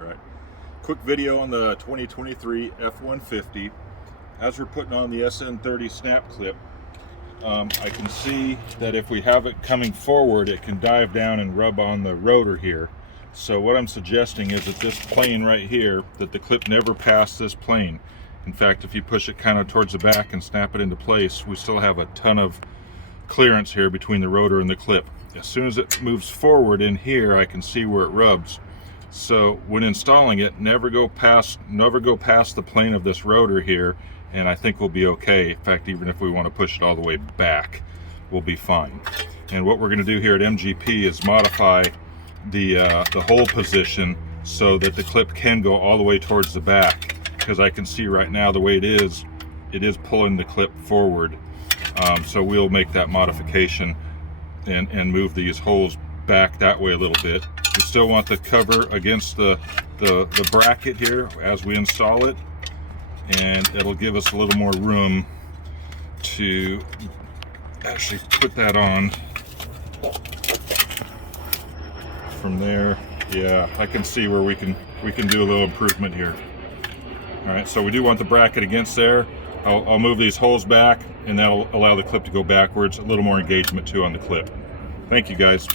All right. Quick video on the 2023 F150. As we're putting on the SN30 snap clip, I can see that if we have it coming forward, it can dive down and rub on the rotor here. So what I'm suggesting is that this plane right here, that the clip never pass this plane. In fact, if you push it kind of towards the back and snap it into place, we still have a ton of clearance here between the rotor and the clip. As soon as it moves forward in here, I can see where it rubs. So when installing it, never go past the plane of this rotor here, and I think we'll be okay. In fact, even if we want to push it all the way back, we'll be fine. And what we're going to do here at MGP is modify the hole position so that the clip can go all the way towards the back, because I can see right now the way it is pulling the clip forward. So we'll make that modification and move these holes back that way a little bit. We still want the cover against the bracket here as we install it, and it'll give us a little more room to actually put that on. From there, yeah, I can see where we can do a little improvement here. All right, so we do want the bracket against there. I'll move these holes back, and that'll allow the clip to go backwards. A little more engagement too on the clip. Thank you, guys.